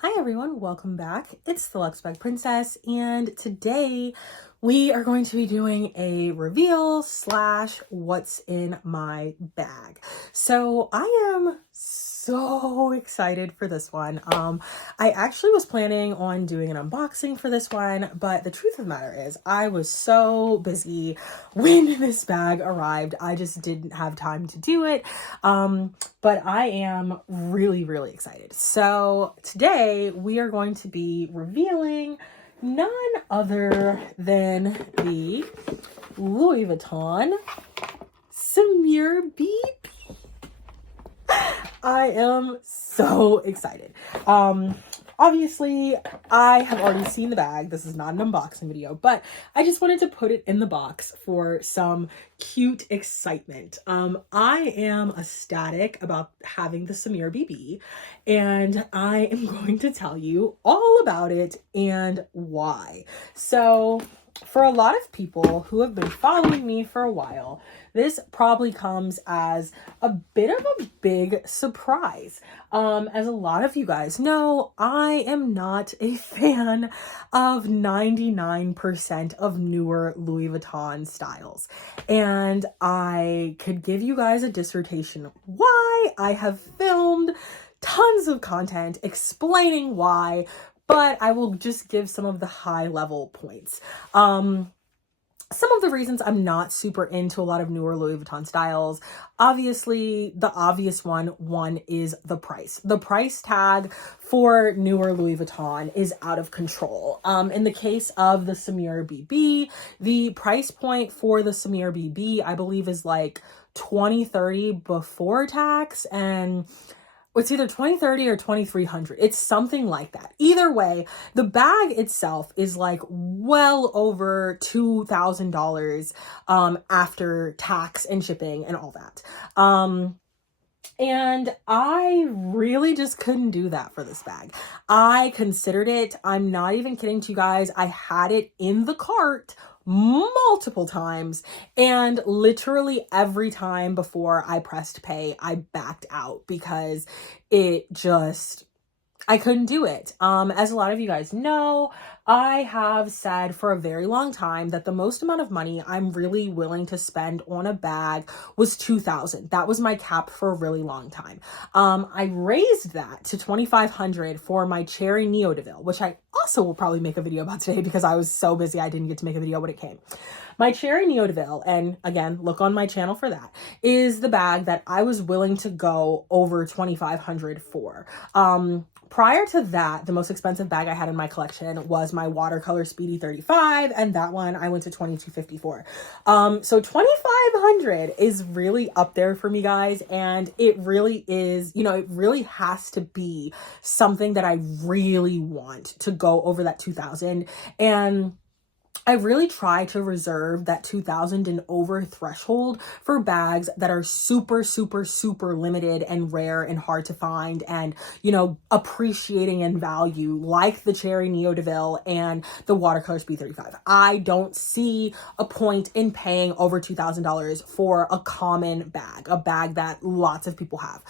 Hi everyone, welcome back. It's the Luxe Bag Princess, and today we are going to be doing a reveal slash what's in my bag. So I am so excited for this one. I actually was planning on doing an unboxing for this one, but the truth of the matter is I was so busy when this bag arrived. I just didn't have time to do it. But I am really excited. So today we are going to be revealing none other than the Louis Vuitton Samur BB. I am so excited. Obviously, I have already seen the bag. This is not an unboxing video, but I just wanted to put it in the box for some cute excitement. I am ecstatic about having the Samur BB, and I am going to tell you all about it and why. So, for a lot of people who have been following me for a while, this probably comes as a bit of a big surprise. As a lot of you guys know, I am not a fan of 99% of newer Louis Vuitton styles. And I could give you guys a dissertation why. I have filmed tons of content explaining why, but I will just give some of the high level points. Some of the reasons I'm not super into a lot of newer Louis Vuitton styles, obviously the obvious one is the price. The price tag for newer Louis Vuitton is out of control. In the case of the Samur BB, the price point for the Samur BB, I believe, is like $2,030 before tax, and it's either $2,030 or $2,300. It's something like that. Either way, the bag itself is like well over $2,000 after tax and shipping and all that. And I really just couldn't do that for this bag. I considered it. I'm not even kidding to you guys. I had it in the cart multiple times, and literally every time before I pressed pay, I backed out because I couldn't do it. As a lot of you guys know, I have said for a very long time that the most amount of money I'm really willing to spend on a bag was $2,000. That was my cap for a really long time. I raised that to $2,500 for my Cherry Neo DeVille, which I also will probably make a video about today because I was so busy I didn't get to make a video when it came. My Cherry Neo DeVille, and again, look on my channel for that, is the bag that I was willing to go over $2,500 for. Prior to that, the most expensive bag I had in my collection was my watercolor Speedy 35, and that one I went to $2,254. So $2,500 is really up there for me, guys, and it really is, it really has to be something that I really want to go over that $2,000. And I really try to reserve that $2,000 and over threshold for bags that are super limited and rare and hard to find and, appreciating in value, like the Cherry Neo DeVille and the watercolor Speed 35. I don't see a point in paying over $2,000 for a common bag, a bag that lots of people have.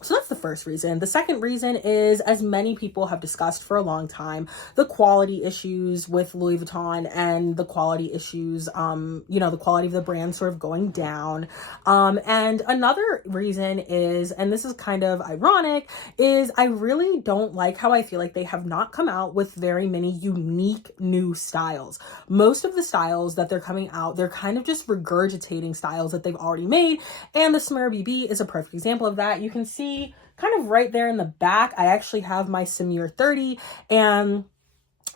So that's the first reason. The second reason is, as many people have discussed for a long time, the quality issues with Louis Vuitton and the quality issues, the quality of the brand sort of going down. And another reason is, and this is kind of ironic, is I really don't like how I feel like they have not come out with very many unique new styles. Most of the styles that they're coming out, they're kind of just regurgitating styles that they've already made. And the Samur BB is a perfect example of that. You can see kind of right there in the back, I actually have my Samur 30, and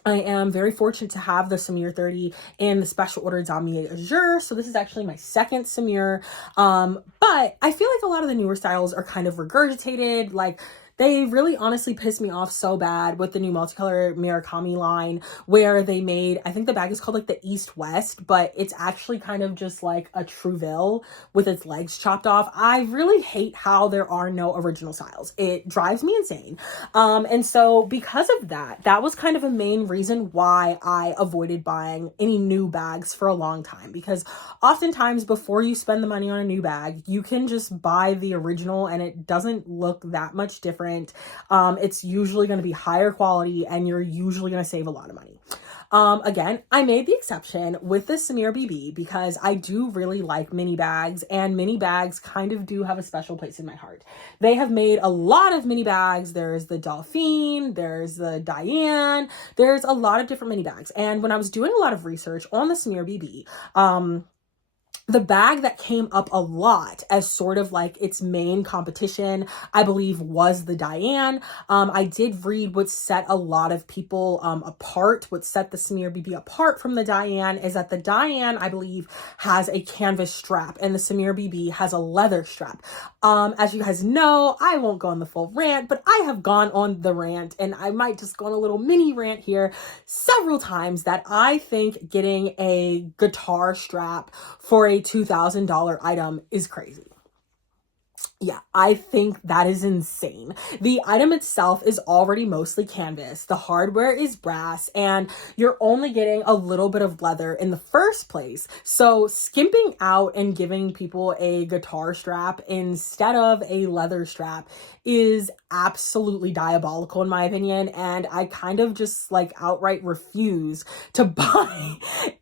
I am very fortunate to have the Samur 30 in the special order Damier Azure. So this is actually my second Samur. But I feel like a lot of the newer styles are kind of regurgitated. Like, they really honestly pissed me off so bad with the new multicolor Murakami line, where they made, I think the bag is called like the East West, but it's actually kind of just like a Trouville with its legs chopped off. I really hate how there are no original styles. It drives me insane. And so because of that, that was kind of a main reason why I avoided buying any new bags for a long time, because oftentimes before you spend the money on a new bag, you can just buy the original and it doesn't look that much different print. It's usually going to be higher quality and you're usually going to save a lot of money. Again, I made the exception with the Samur BB because I do really like mini bags, and mini bags kind of do have a special place in my heart. They have made a lot of mini bags. There's the Dauphine, there's the Diane, there's a lot of different mini bags. And when I was doing a lot of research on the Samur BB, the bag that came up a lot as sort of like its main competition, I believe, was the Diane. I did read what set a lot of people apart, what set the Samur BB apart from the Diane is that the Diane, I believe, has a canvas strap and the Samur BB has a leather strap. As you guys know, I won't go on the full rant, but I have gone on the rant, and I might just go on a little mini rant here several times that I think getting a guitar strap for a $2,000 item is crazy. Yeah, I think that is insane. The item itself is already mostly canvas. The hardware is brass, and you're only getting a little bit of leather in the first place. So skimping out and giving people a guitar strap instead of a leather strap is absolutely diabolical in my opinion. And I kind of just like outright refuse to buy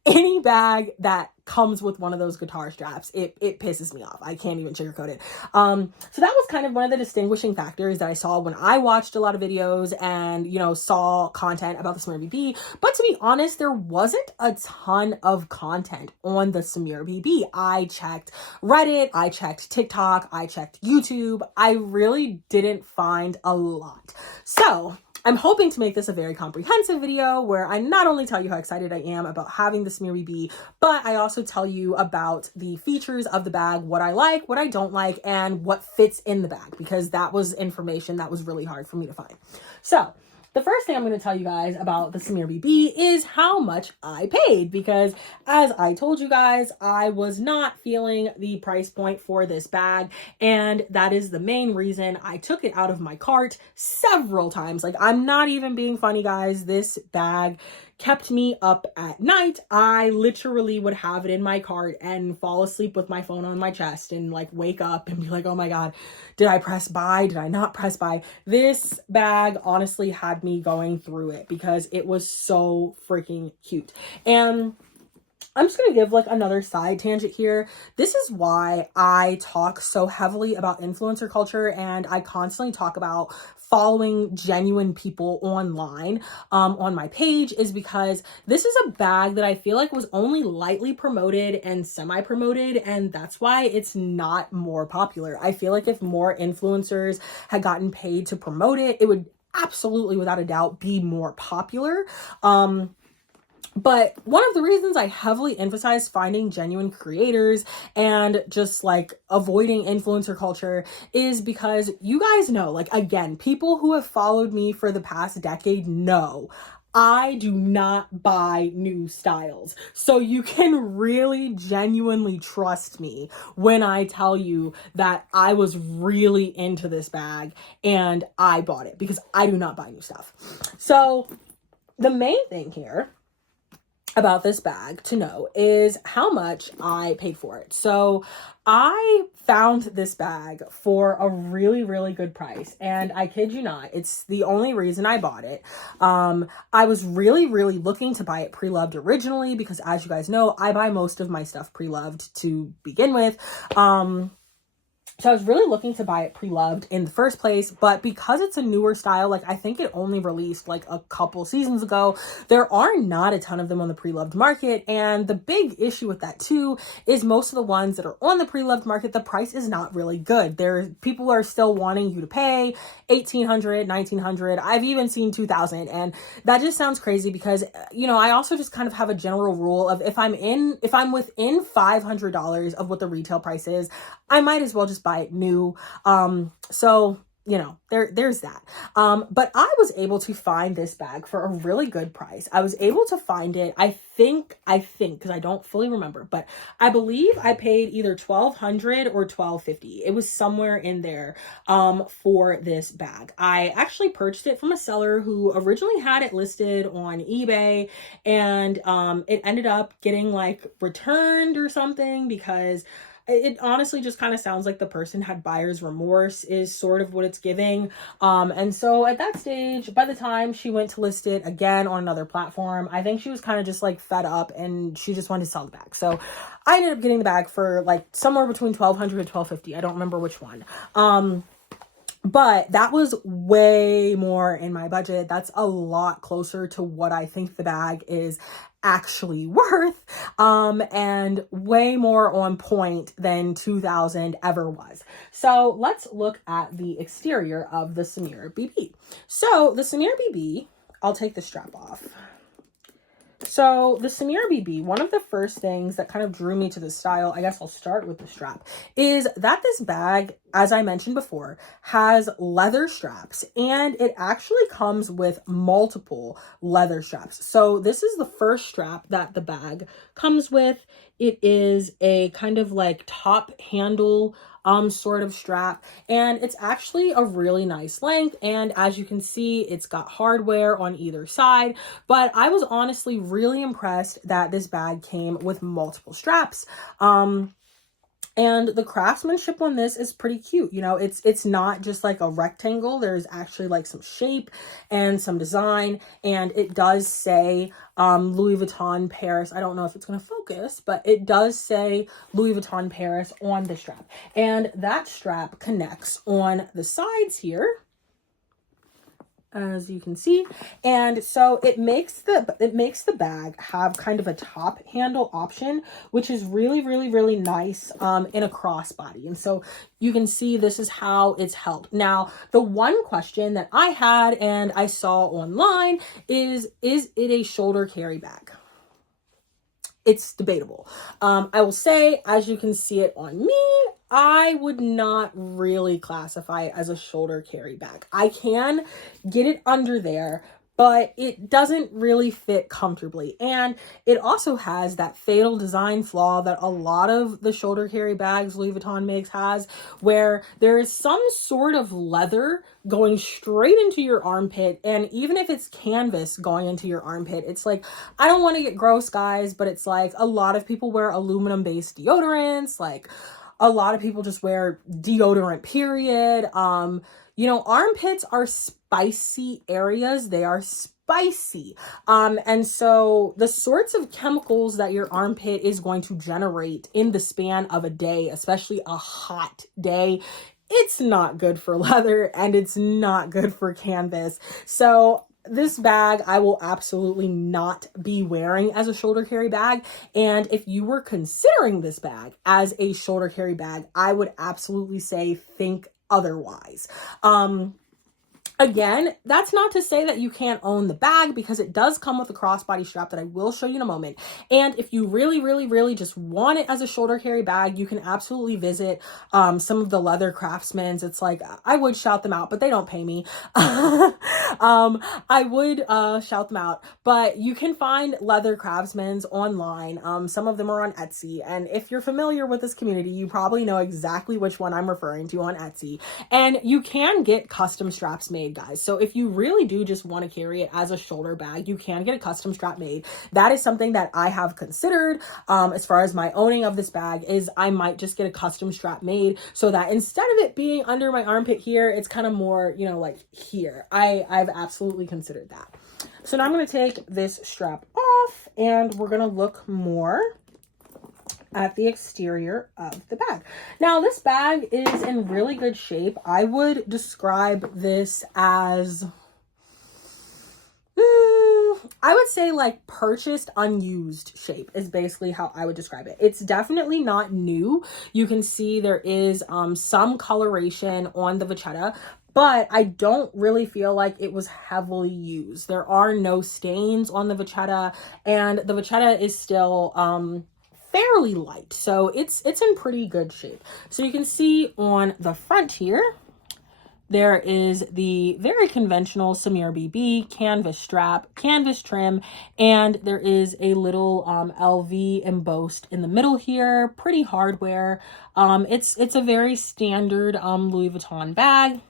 any bag that comes with one of those guitar straps. It pisses me off. I can't even sugarcoat it. So that was kind of one of the distinguishing factors that I saw when I watched a lot of videos and, you know, saw content about the Samur BB. But to be honest, there wasn't a ton of content on the Samur BB. I checked Reddit, I checked TikTok, I checked YouTube. I really didn't find a lot. So I'm hoping to make this a very comprehensive video where I not only tell you how excited I am about having the Samur BB, but I also tell you about the features of the bag, what I like, what I don't like, and what fits in the bag, because that was information that was really hard for me to find. So the first thing I'm going to tell you guys about the Samur BB is how much I paid, because as I told you guys, I was not feeling the price point for this bag, and that is the main reason I took it out of my cart several times. Like, I'm not even being funny, guys. This bag kept me up at night. I literally would have it in my cart and fall asleep with my phone on my chest and like wake up and be like, oh my God, did I press buy? Did I not press buy? This bag honestly had me going through it because it was so freaking cute. And I'm just going to give like another side tangent here. This is why I talk so heavily about influencer culture, and I constantly talk about following genuine people online on my page, is because this is a bag that I feel like was only lightly promoted and semi-promoted, and that's why it's not more popular. I feel like if more influencers had gotten paid to promote it, it would absolutely, without a doubt, be more popular. But one of the reasons I heavily emphasize finding genuine creators and just like avoiding influencer culture is because you guys know, like, again, people who have followed me for the past decade know I do not buy new styles. So you can really genuinely trust me when I tell you that I was really into this bag and I bought it, because I do not buy new stuff. So the main thing here about this bag to know is how much I paid for it. So I found this bag for a really, really good price, and I kid you not, it's the only reason I bought it. I was really, really looking to buy it pre-loved originally, because as you guys know, I buy most of my stuff pre-loved to begin with. So I was really looking to buy it pre-loved in the first place, but because it's a newer style, like I think it only released like a couple seasons ago, there are not a ton of them on the pre-loved market. And the big issue with that too is most of the ones that are on the pre-loved market, the price is not really good. People are still wanting you to pay $1,800, $1,900. I've even seen $2,000, and that just sounds crazy because, you know, I also just kind of have a general rule of if I'm within $500 of what the retail price is, I might as well just buy it new. So, you know, there's that. But I was able to find this bag for a really good price. I was able to find it, I think, because I don't fully remember, but I believe I paid either $1,200 or $1,250. It was somewhere in there, for this bag. I actually purchased it from a seller who originally had it listed on eBay, and, it ended up getting like returned or something because it honestly just kind of sounds like the person had buyer's remorse is sort of what it's giving. And so at that stage, by the time she went to list it again on another platform, I think she was kind of just like fed up and she just wanted to sell the bag. So I ended up getting the bag for like somewhere between $1,200 and $1,250. I don't remember which one. But that was way more in my budget. That's a lot closer to what I think the bag is actually worth, and way more on point than 2,000 ever was. So let's look at the exterior of the Samur BB. So the Samur BB, I'll take the strap off. So the Samur BB, one of the first things that kind of drew me to the style, I guess I'll start with the strap, is that this bag, as I mentioned before, has leather straps, and it actually comes with multiple leather straps. So this is the first strap that the bag comes with. It is a kind of like top handle sort of strap, and it's actually a really nice length, and as you can see, it's got hardware on either side. But I was honestly really impressed that this bag came with multiple straps. And the craftsmanship on this is pretty cute. You know, it's not just like a rectangle. There's actually like some shape and some design. And it does say Louis Vuitton Paris. I don't know if it's going to focus, but it does say Louis Vuitton Paris on the strap. And that strap connects on the sides here, as you can see, and so it makes the bag have kind of a top handle option, which is really nice in a crossbody. And so you can see this is how it's held. Now, the one question that I had and I saw online is it a shoulder carry bag? It's debatable. I will say, as you can see it on me, I would not really classify it as a shoulder carry bag. I can get it under there, but it doesn't really fit comfortably. And it also has that fatal design flaw that a lot of the shoulder carry bags Louis Vuitton makes has, where there is some sort of leather going straight into your armpit. And even if it's canvas going into your armpit, it's like, I don't want to get gross, guys, but it's like a lot of people wear aluminum based deodorants, like a lot of people just wear deodorant, period. You know, armpits are spicy areas. They are spicy. And so the sorts of chemicals that your armpit is going to generate in the span of a day, especially a hot day, it's not good for leather and it's not good for canvas. So this bag I will absolutely not be wearing as a shoulder carry bag. And if you were considering this bag as a shoulder carry bag, I would absolutely say think otherwise. Again, that's not to say that you can't own the bag, because it does come with a crossbody strap that I will show you in a moment. And if you really just want it as a shoulder carry bag, you can absolutely visit some of the leather craftsmen. It's like, I would shout them out, but they don't pay me. I would shout them out, but you can find leather craftsmen online. Some of them are on Etsy. And if you're familiar with this community, you probably know exactly which one I'm referring to on Etsy. And you can get custom straps made, guys. So if you really do just want to carry it as a shoulder bag, you can get a custom strap made. That is something that I have considered as far as my owning of this bag, is I might just get a custom strap made so that instead of it being under my armpit here, it's kind of more, you know, like here. I've absolutely considered that. So now I'm going to take this strap off and we're going to look more at the exterior of the bag. Now, this bag is in really good shape. I would describe this as, I would say like purchased unused shape is basically how I would describe it. It's definitely not new. You can see there is some coloration on the vachetta, but I don't really feel like it was heavily used. There are no stains on the vachetta, and the vachetta is still fairly light, so it's in pretty good shape. So you can see on the front here, there is the very conventional Samur BB canvas strap, canvas trim, and there is a little LV embossed in the middle here, pretty hardware. It's a very standard Louis Vuitton bag.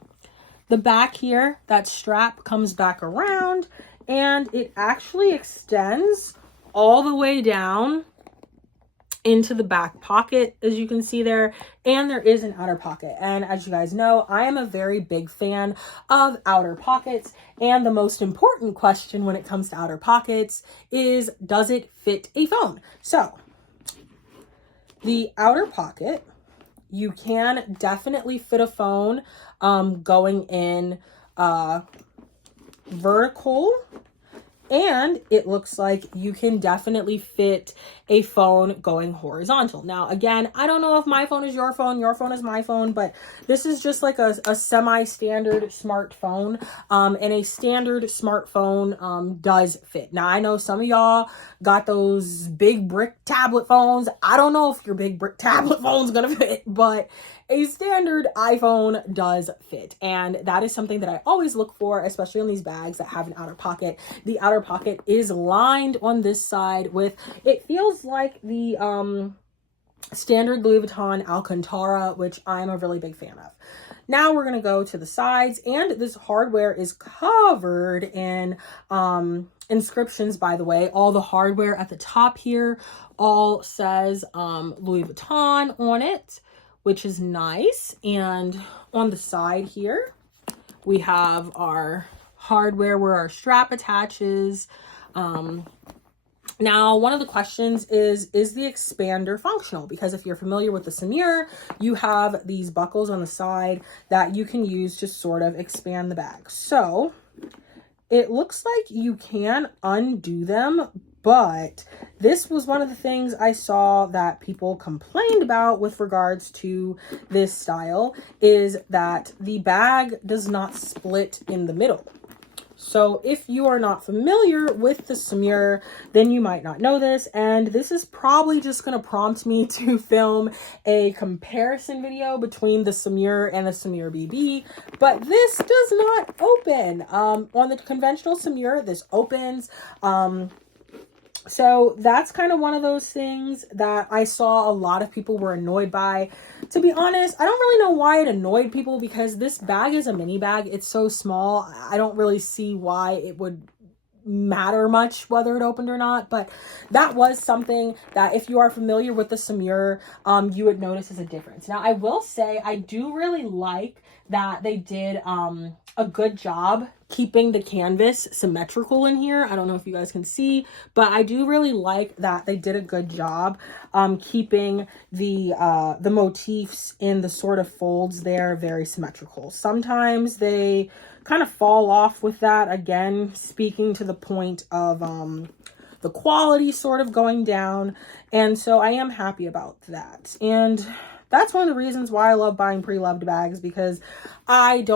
The back here, that strap comes back around, and it actually extends all the way down into the back pocket, as you can see there, and there is an outer pocket. And as you guys know, I am a very big fan of outer pockets, and the most important question when it comes to outer pockets is, does it fit a phone? So the outer pocket, you can definitely fit a phone going in vertical, and it looks like you can definitely fit a phone going horizontal. Now, again, I don't know if my phone is your phone is my phone, but this is just like a semi-standard smartphone. And a standard smartphone does fit. Now, I know some of y'all got those big brick tablet phones. I don't know if your big brick tablet phone's gonna fit, but a standard iPhone does fit. And that is something that I always look for, especially on these bags that have an outer pocket. The outer pocket is lined on this side with, it feels like the standard Louis Vuitton Alcantara, which I'm a really big fan of. Now we're gonna go to the sides, and this hardware is covered in inscriptions, by the way. All the hardware at the top here all says Louis Vuitton on it, which is nice. And on the side here, we have our hardware where our strap attaches. Now, one of the questions is the expander functional? Because if you're familiar with the Samur, you have these buckles on the side that you can use to sort of expand the bag. So it looks like you can undo them, but this was one of the things I saw that people complained about with regards to this style, is that the bag does not split in the middle. So if you are not familiar with the Samur, then you might not know this, and this is probably just going to prompt me to film a comparison video between the Samur and the Samur BB, but this does not open. On the conventional Samur, this opens. So that's kind of one of those things that I saw a lot of people were annoyed by. To be honest, I don't really know why it annoyed people, because this bag is a mini bag. It's so small. I don't really see why it would matter much whether it opened or not, but that was something that if you are familiar with the Samur, you would notice as a difference. Now, I will say I do really like that they did a good job keeping the canvas symmetrical in here. I don't know if you guys can see, but I do really like that they did a good job keeping the motifs in the sort of folds there very symmetrical. Sometimes they kind of fall off with that, again, speaking to the point of the quality sort of going down. And so I am happy about that. And that's one of the reasons why I love buying pre-loved bags, because I'm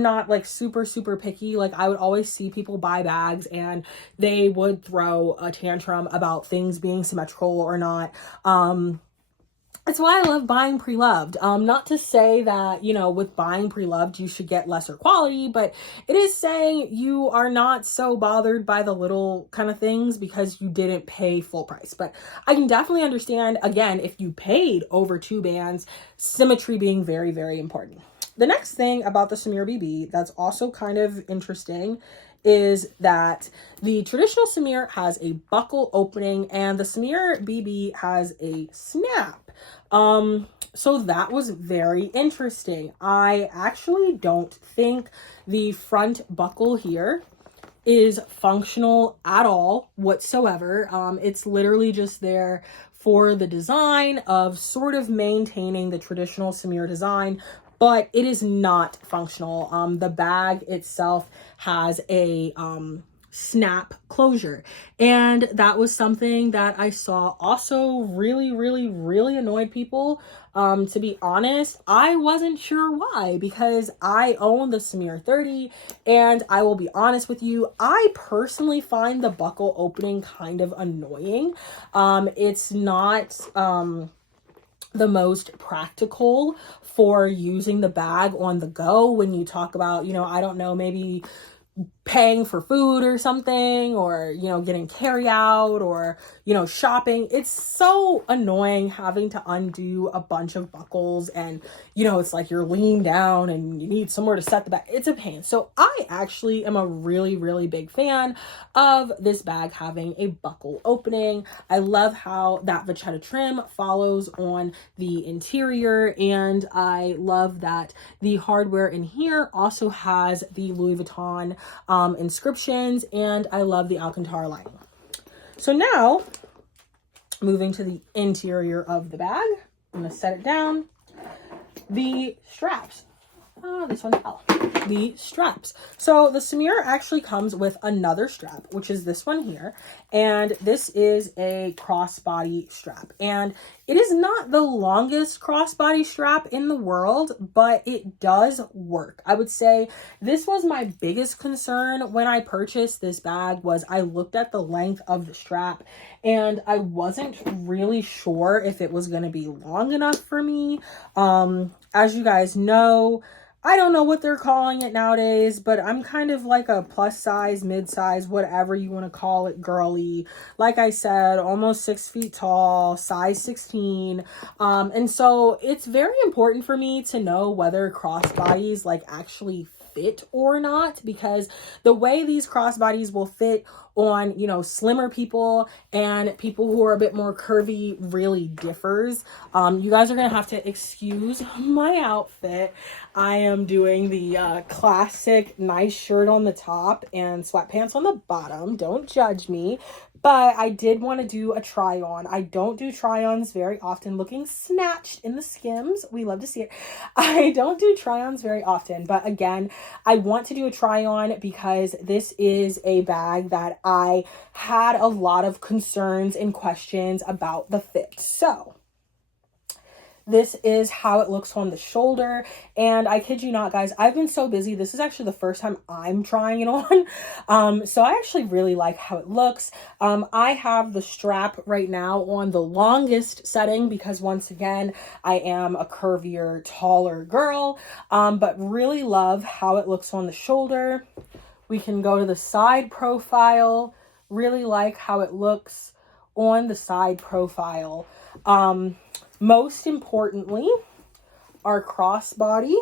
not like super picky. Like, I would always see people buy bags and they would throw a tantrum about things being symmetrical or not. That's why I love buying pre-loved. Not to say that, you know, with buying pre-loved, you should get lesser quality, but it is saying you are not so bothered by the little kind of things because you didn't pay full price. But I can definitely understand, again, if you paid over 2 bands, symmetry being very, very important. The next thing about the Samur BB that's also kind of interesting is that the traditional Samur has a buckle opening and the Samur BB has a snap. So that was very interesting. I actually don't think the front buckle here is functional at all whatsoever. It's literally just there for the design of sort of maintaining the traditional Samur design, but it is not functional. The bag itself has a snap closure, and that was something that I saw also really annoyed people. To be honest, I wasn't sure why, because I own the Samur 30, and I will be honest with you, I personally find the buckle opening kind of annoying. It's not the most practical for using the bag on the go when you talk about, you know, I don't know, maybe paying for food or something, or, you know, getting carry out, or, you know, shopping. It's so annoying having to undo a bunch of buckles, and, you know, it's like you're leaning down and you need somewhere to set the bag. It's a pain. So I actually am a really, really big fan of this bag having a buckle opening. I love how that vachetta trim follows on the interior, and I love that the hardware in here also has the Louis Vuitton inscriptions, and I love the Alcantara lining. So now, moving to the interior of the bag, I'm going to set it down. The straps. Oh, this one fell. The straps. So the Samur actually comes with another strap, which is this one here. And this is a crossbody strap. And it is not the longest crossbody strap in the world, but it does work. I would say this was my biggest concern when I purchased this bag, was I looked at the length of the strap and I wasn't really sure if it was going to be long enough for me. As you guys know, I don't know what they're calling it nowadays, but I'm kind of like a plus size, mid size, whatever you want to call it, girly. Like I said, almost 6 feet tall, size 16. And so it's very important for me to know whether crossbodies like actually fit or not, because the way these crossbodies will fit on, you know, slimmer people and people who are a bit more curvy really differs. You guys are gonna have to excuse my outfit. I am doing the classic nice shirt on the top and sweatpants on the bottom. Don't judge me. But I did want to do a try on. I don't do try ons very often. Looking snatched in the Skims. We love to see it. I don't do try ons very often. But again, I want to do a try on because this is a bag that I had a lot of concerns and questions about the fit. So this is how it looks on the shoulder. And I kid you not, guys, I've been so busy. This is actually the first time I'm trying it on. So I actually really like how it looks. I have the strap right now on the longest setting because, once again, I am a curvier, taller girl. But really love how it looks on the shoulder. We can go to the side profile. Really like how it looks on the side profile. Most importantly, our crossbody.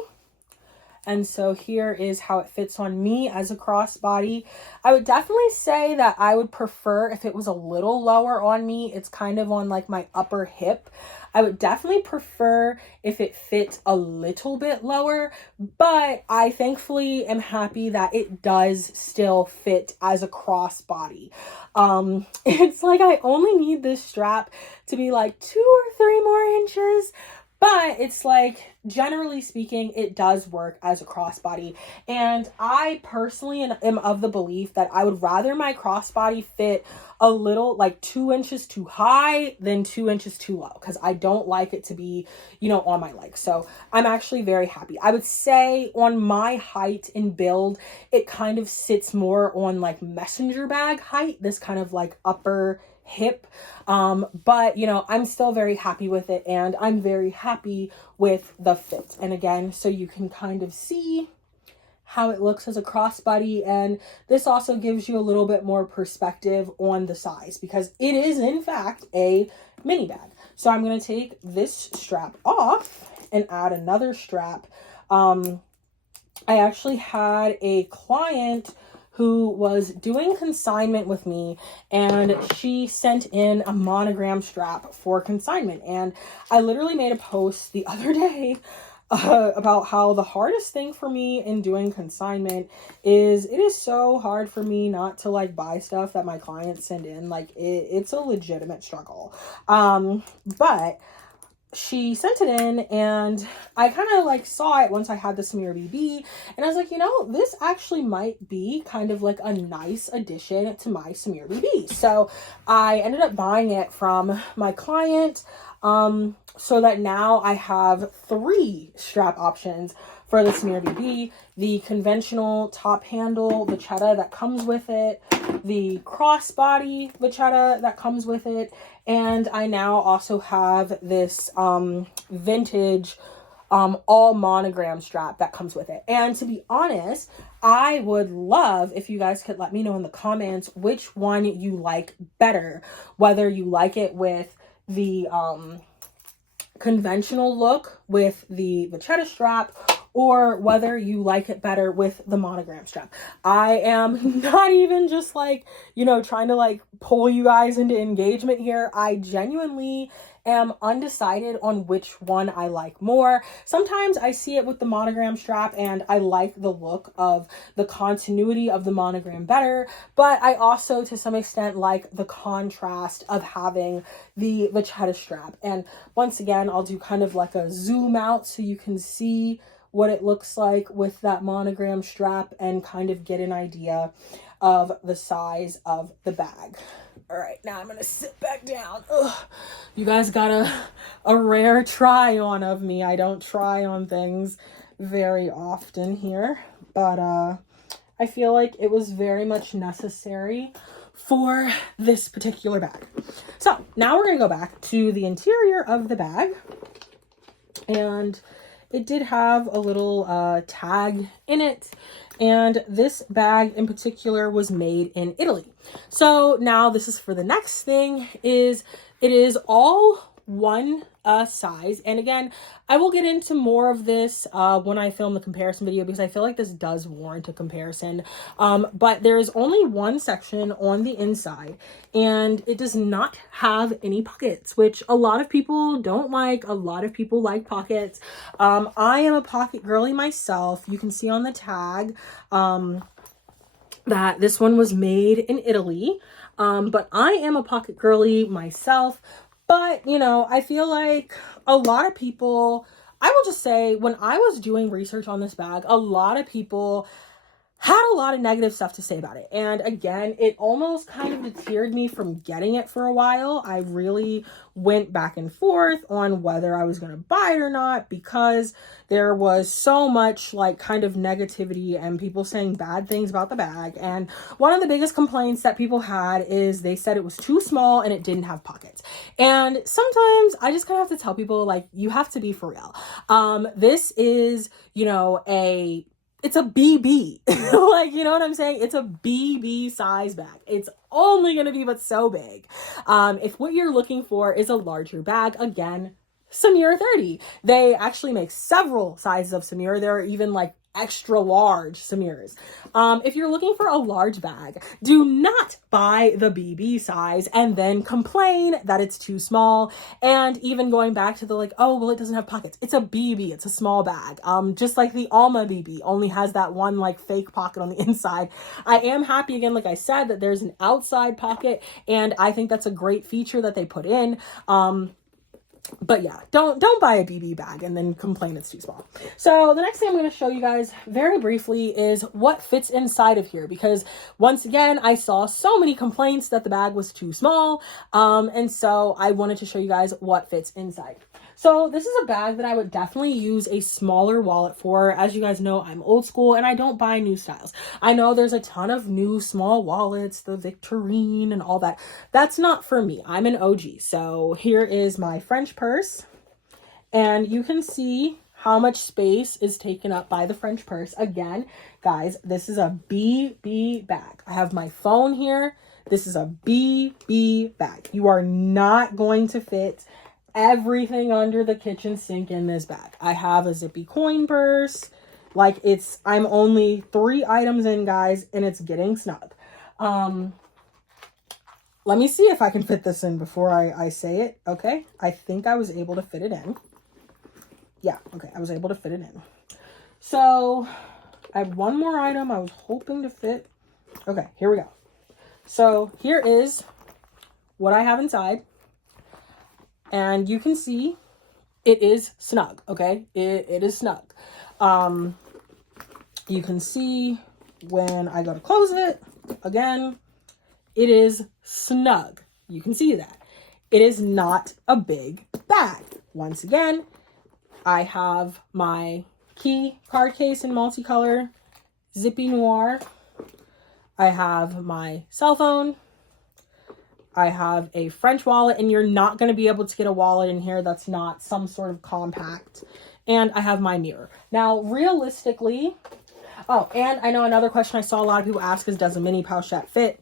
And so here is how it fits on me as a crossbody. I would definitely say that I would prefer if it was a little lower on me. It's kind of on like my upper hip. I would definitely prefer if it fit a little bit lower, but I thankfully am happy that it does still fit as a crossbody. It's like I only need this strap to be like 2 or 3 more inches, but it's like, generally speaking, it does work as a crossbody. And I personally am of the belief that I would rather my crossbody fit a little like 2 inches too high than 2 inches too low, because I don't like it to be, you know, on my legs. So I'm actually very happy. I would say on my height and build, it kind of sits more on like messenger bag height, this kind of like upper hip. But you know, I'm still very happy with it, and I'm very happy with the fit. And again, so you can kind of see how it looks as a crossbody, and this also gives you a little bit more perspective on the size, because it is in fact a mini bag. So I'm going to take this strap off and add another strap. I actually had a client who was doing consignment with me, and she sent in a monogram strap for consignment. And I literally made a post the other day about how the hardest thing for me in doing consignment is it is so hard for me not to like buy stuff that my clients send in. Like it's a legitimate struggle. But she sent it in, and I kind of like saw it once I had the Samur BB, and I was like, you know, this actually might be kind of like a nice addition to my Samur BB. So I ended up buying it from my client, so that now I have 3 strap options for the Samur BB: the conventional top handle vachetta that comes with it, the crossbody vachetta that comes with it, and I now also have this vintage all monogram strap that comes with it. And to be honest, I would love if you guys could let me know in the comments which one you like better, whether you like it with the conventional look with the vachetta strap, or whether you like it better with the monogram strap. I am not even just like, you know, trying to like pull you guys into engagement here. I genuinely am undecided on which one I like more. Sometimes I see it with the monogram strap and I like the look of the continuity of the monogram better, but I also to some extent like the contrast of having the vachetta strap. And once again, I'll do kind of like a zoom out so you can see what it looks like with that monogram strap and kind of get an idea of the size of the bag. All right, now I'm gonna sit back down. Ugh. You guys got a rare try on of me. I don't try on things very often here, but I feel like it was very much necessary for this particular bag. So now we're gonna go back to the interior of the bag, and it did have a little tag in it, and this bag in particular was made in Italy. So now this is for the next thing, is it is all one size. And again, I will get into more of this when I film the comparison video, because I feel like this does warrant a comparison. But there is only one section on the inside, and it does not have any pockets, which a lot of people don't like. A lot of people like pockets. I am a pocket girly myself. You can see on the tag that this one was made in Italy. But I am a pocket girly myself. But, you know, I feel like a lot of people, I will just say, when I was doing research on this bag, a lot of people had a lot of negative stuff to say about it. And again, it almost kind of deterred me from getting it for a while. I really went back and forth on whether I was going to buy it or not, because there was so much like kind of negativity and people saying bad things about the bag. And one of the biggest complaints that people had is they said it was too small and it didn't have pockets. And sometimes I just kind of have to tell people, like, you have to be for real. This is, you know, it's a BB. Like, you know what I'm saying? It's a BB size bag. It's only going to be but so big. If what you're looking for is a larger bag, again, Samur 30. They actually make several sizes of Samur. There are even like extra large Samurs. If you're looking for a large bag, do not buy the BB size and then complain that it's too small. And even going back to the like, oh, well, it doesn't have pockets. It's a BB. It's a small bag. Just like the Alma BB only has that one like fake pocket on the inside. I am happy, again, like I said, that there's an outside pocket, and I think that's a great feature that they put in. But yeah, don't buy a BB bag and then complain it's too small. So the next thing I'm going to show you guys very briefly is what fits inside of here, because once again, I saw so many complaints that the bag was too small. And so I wanted to show you guys what fits inside. So this is a bag that I would definitely use a smaller wallet for. As you guys know, I'm old school and I don't buy new styles. I know there's a ton of new small wallets, the Victorine and all that. That's not for me. I'm an OG. So here is my French purse, and you can see how much space is taken up by the French purse. Again, guys, this is a BB bag. I have my phone here. This is a BB bag. You are not going to fit everything under the kitchen sink in this bag. I have a zippy coin purse. Like, I'm only 3 items in, guys, and it's getting snug. Let me see if I can fit this in before I say it. Okay, I think I was able to fit it in. Yeah, okay, I was able to fit it in. So I have one more item I was hoping to fit. Okay, here we go. So here is what I have inside. And you can see it is snug, okay? It is snug. You can see when I go to close it, again, it is snug. You can see that. It is not a big bag. Once again, I have my key card case in multicolor, zippy noir. I have my cell phone. I have a French wallet, and you're not going to be able to get a wallet in here that's not some sort of compact. And I have my mirror. Now, realistically, Oh, and I know another question I saw a lot of people ask is, does a mini pochette fit?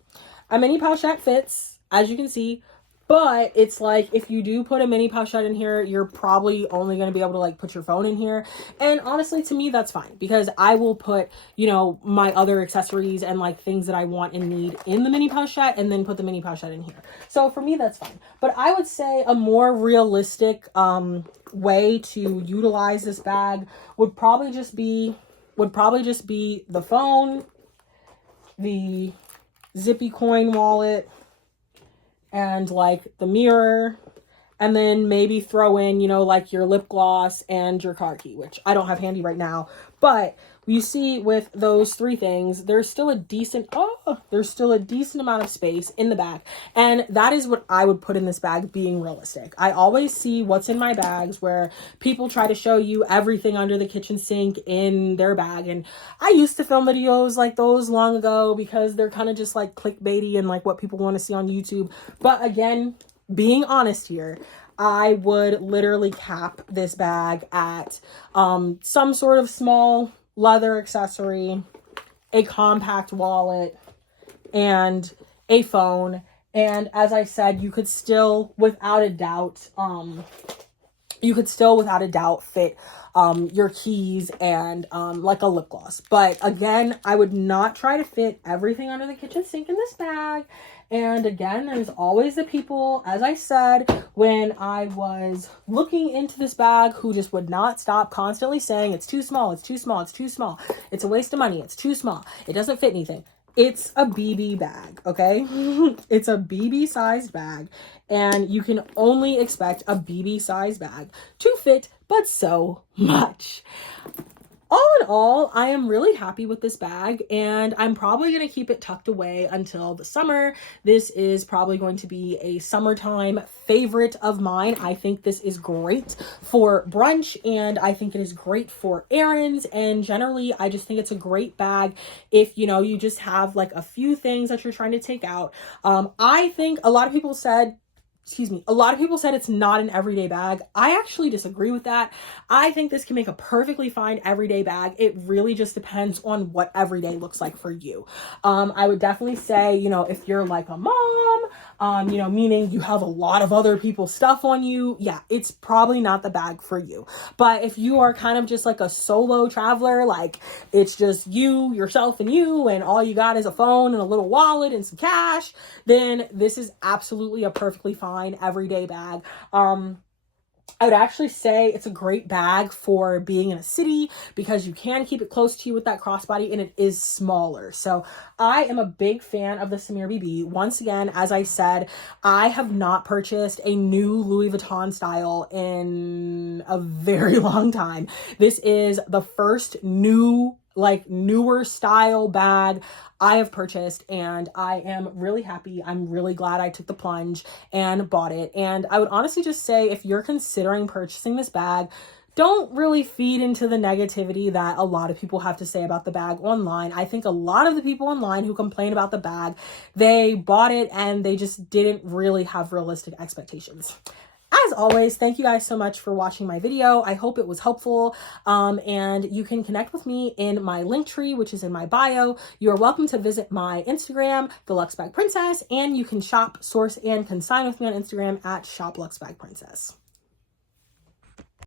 A mini pochette fits, as you can see, but it's like, if you do put a mini pochette in here, you're probably only going to be able to like put your phone in here. And honestly, to me, that's fine, because I will put, you know, my other accessories and like things that I want and need in the mini pochette, and then put the mini pochette in here. So for me, that's fine. But I would say a more realistic way to utilize this bag would probably just be the phone, the zippy coin wallet, and like the mirror, and then maybe throw in, you know, like your lip gloss and your car key, which I don't have handy right now. But you see, with those three things, there's still a decent amount of space in the bag. And that is what I would put in this bag, being realistic. I always see what's in my bags where people try to show you everything under the kitchen sink in their bag. And I used to film videos like those long ago, because they're kind of just like clickbaity and like what people want to see on YouTube. But again, being honest here, I would literally cap this bag at some sort of small leather accessory, a compact wallet, and a phone. And as I said, you could still without a doubt fit your keys and like a lip gloss. But again, I would not try to fit everything under the kitchen sink in this bag. And again, there's always the people, as I said, when I was looking into this bag, who just would not stop constantly saying, it's too small, it's too small, it's too small, it's a waste of money, it's too small, it doesn't fit anything. It's a BB bag, okay? It's a BB sized bag, and you can only expect a BB sized bag to fit but so much. All in all, I am really happy with this bag, and I'm probably going to keep it tucked away until the summer. This is probably going to be a summertime favorite of mine. I think this is great for brunch, and I think it is great for errands, and generally, I just think it's a great bag if, you know, you just have like a few things that you're trying to take out. I think a lot of people said it's not an everyday bag. I actually disagree with that. I think this can make a perfectly fine everyday bag. It really just depends on what everyday looks like for you. I would definitely say, you know, if you're like a mom, you know, meaning you have a lot of other people's stuff on you, yeah, it's probably not the bag for you. But if you are kind of just like a solo traveler, like it's just you, yourself, and all you got is a phone and a little wallet and some cash, then this is absolutely a perfectly fine everyday bag. I would actually say it's a great bag for being in a city, because you can keep it close to you with that crossbody, and it is smaller. So I am a big fan of the Samur BB. Once again, as I said, I have not purchased a new Louis Vuitton style in a very long time. This is the first newer style bag I have purchased, and I am really happy. I'm really glad I took the plunge and bought it. And I would honestly just say, if you're considering purchasing this bag, don't really feed into the negativity that a lot of people have to say about the bag online. I think a lot of the people online who complain about the bag, they bought it and they just didn't really have realistic expectations. As always, thank you guys so much for watching my video. I hope it was helpful. And you can connect with me in my link tree, which is in my bio. You are welcome to visit my Instagram, The Luxe Bag Princess, and you can shop, source, and consign with me on Instagram at Shop Luxe Bag Princess.